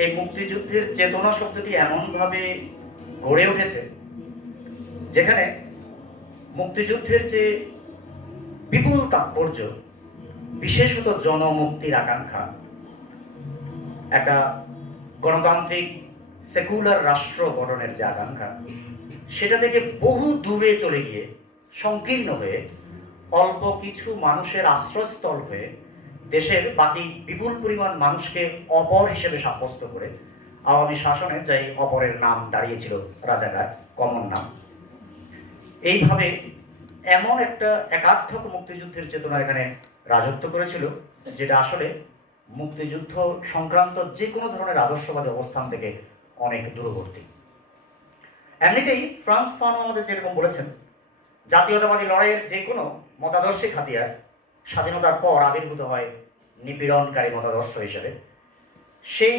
এই মুক্তিযুদ্ধের চেতনা শব্দটি এমনভাবে গড়ে উঠেছে যেখানে মুক্তিযুদ্ধের যে বিপুল তাৎপর্য, বিশেষত জনমুক্তির আকাঙ্ক্ষা, একটা গণতান্ত্রিক সেকুলার রাষ্ট্র গঠনের যে আকাঙ্ক্ষা, সেটা থেকে বহু দূরে চলে গিয়ে সংকীর্ণ হয়ে অল্প কিছু মানুষের আশ্রয়স্থল হয়ে দেশের বাকি বিপুল পরিমাণ মানুষকে অপর হিসেবে সাব্যস্ত করে আওয়ামী শাসনে যাই অপরের নাম দাঁড়িয়েছিল রাজাকার, কমন নাম। এইভাবে এমন একটা একাত্মক মুক্তিযুদ্ধের চেতনা এখানে রাজত্ব করেছিল, যেটা আসলে মুক্তিযুদ্ধ সংক্রান্ত যে কোনো ধরনের আদর্শবাদী অবস্থান থেকে অনেক দূরবর্তী। এমনিতেই ফ্রান্স ফানো আমাদের যেরকম বলেছেন, জাতীয়তাবাদী লড়াইয়ের যে কোনো মতাদর্শিক হাতিয়ার স্বাধীনতার পর আবির্ভূত হয় নিপীড়নকারী মতাদর্শ হিসেবে। সেই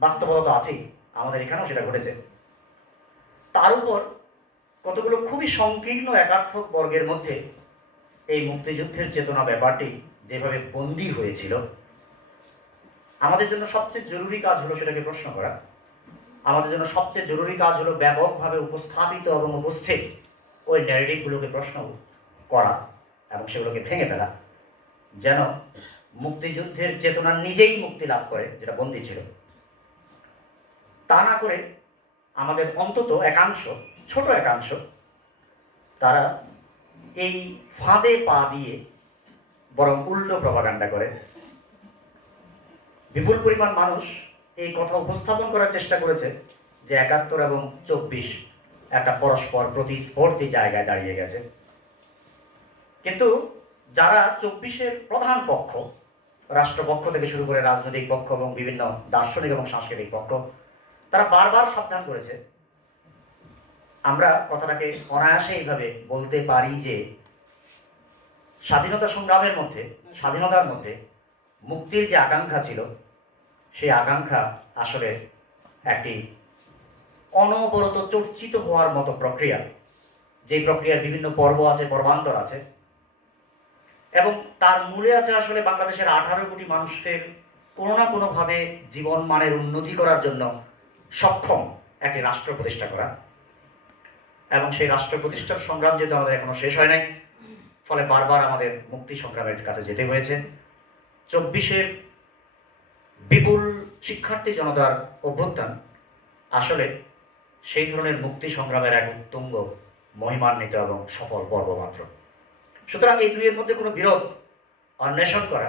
বাস্তবতা আছেই, আমাদের এখানেও সেটা ঘটেছে। তার উপর কতগুলো খুবই সংকীর্ণ একার্থক বর্গের মধ্যে এই মুক্তিযুদ্ধের চেতনা ব্যাপারটি যেভাবে বন্দী হয়েছিল, আমাদের জন্য সবচেয়ে জরুরি কাজ হলো সেটাকে প্রশ্ন করা। আমাদের জন্য সবচেয়ে জরুরি কাজ হলো ব্যাপকভাবে উপস্থাপিত এবং উপস্থিত ওই ন্যারেটিভগুলোকে প্রশ্ন করা এবং সেগুলোকে ভেঙে ফেলা, যেন মুক্তিযুদ্ধের চেতনা নিজেই মুক্তি লাভ করে, যেটা বন্দী ছিল। তা না করে আমাদের অন্তত একাংশ, ছোট একাংশ, তারা এই ফাঁদে পা দিয়ে বরং উল্টো প্রপাগান্ডা করে। বিপুল পরিমাণ মানুষ এই কথা উপস্থাপন করার চেষ্টা করেছে যে ৭১ এবং ২৪ একটা পরস্পর প্রতিস্পর্ধী জায়গায় দাঁড়িয়ে গেছে। কিন্তু যারা ২৪-এর প্রধান পক্ষ, রাষ্ট্রপক্ষ থেকে শুরু করে রাজনৈতিক পক্ষ এবং বিভিন্ন দার্শনিক এবং সাংস্কৃতিক পক্ষ, তারা বারবার সাবধান করেছে, আমরা কথাটাকে অনায়াসে এইভাবে বলতে পারি যে স্বাধীনতা সংগ্রামের মধ্যে, স্বাধীনতার মধ্যে মুক্তির যে আকাঙ্ক্ষা ছিল, সেই আকাঙ্ক্ষা আসলে একটি অনবরত চর্চিত হওয়ার মতো প্রক্রিয়া, যে প্রক্রিয়ার বিভিন্ন পর্ব আছে, পর্বান্তর আছে, এবং তার মূলে আছে আসলে বাংলাদেশের ১৮ কোটি মানুষের কোনো না কোনোভাবে জীবন মানের উন্নতি করার জন্য সক্ষম একটি রাষ্ট্র প্রতিষ্ঠা করা। এবং সেই রাষ্ট্র প্রতিষ্ঠার সংগ্রাম যেহেতু আমাদের এখনো শেষ হয় নাই, ফলে বারবার আমাদের মুক্তি সংগ্রামের কাছে যেতে হয়েছে। ২৪-এর বিপুল শিক্ষার্থী জনতার অভ্যুত্থান আসলে সেই ধরনের মুক্তি সংগ্রামের এক উত্তুঙ্গ, মহিমান্বিত এবং সফল পর্ব মাত্র। সুতরাং এই দুইয়ের মধ্যে কোনো বিরোধ অন্বেষণ করা,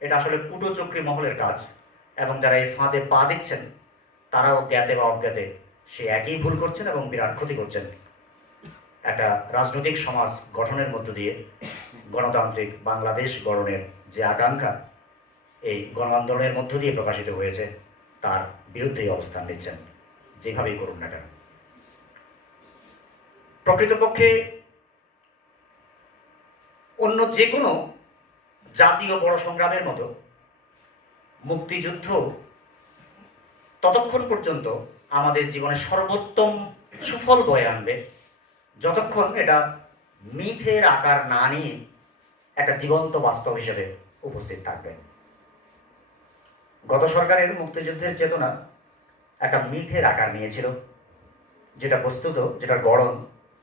এটা আসলে কূটচক্রী মহলের কাজ, এবং যারা এই ফাঁদে পা দিচ্ছেন তারাও জ্ঞাতে বা অজ্ঞাতে সে একই ভুল করছেন এবং বিরাট ক্ষতি করছেন। একটা রাজনৈতিক সমাজ গঠনের মধ্য দিয়ে গণতান্ত্রিক বাংলাদেশ গঠনের যে আকাঙ্ক্ষা এই গণ আন্দোলনের মধ্য দিয়ে প্রকাশিত হয়েছে, তার বিরুদ্ধেই অবস্থান নিচ্ছেন, যেভাবেই করুন না কেন। প্রকৃতপক্ষে অন্য যে কোনো জাতীয় বড় সংগ্রামের মতো মুক্তিযুদ্ধ ততক্ষণ পর্যন্ত আমাদের জীবনের সর্বোত্তম সুফল বয়ে আনবে যতক্ষণ এটা মিথের আকার না নিয়ে একটা জীবন্ত বাস্তব হিসেবে উপস্থিত থাকবে। গত সরকারের মুক্তিযুদ্ধের চেতনা একটা মিথের আকার নিয়েছিল, যেটা বস্তুত, যেটার গড়ন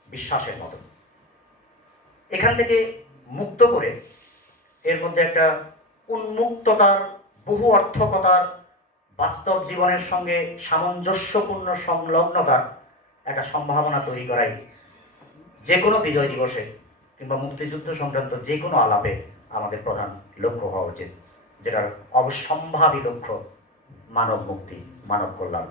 বিশ্বাসের মতো। এখান থেকে মুক্ত করে এর মধ্যে একটা উন্মুক্ততার, বহু অর্থকতার, বাস্তব জীবনের সঙ্গে সামঞ্জস্যপূর্ণ সংলগ্নতার একটা সম্ভাবনা তৈরি করাই যে কোনো বিজয় দিবসে কিংবা মুক্তিযুদ্ধ সংক্রান্ত যে কোনো আলাপে আমাদের প্রধান লক্ষ্য হওয়া উচিত, যেটার অবশ্যম্ভাবী লক্ষ্য মানব মুক্তি, মানব কল্যাণ।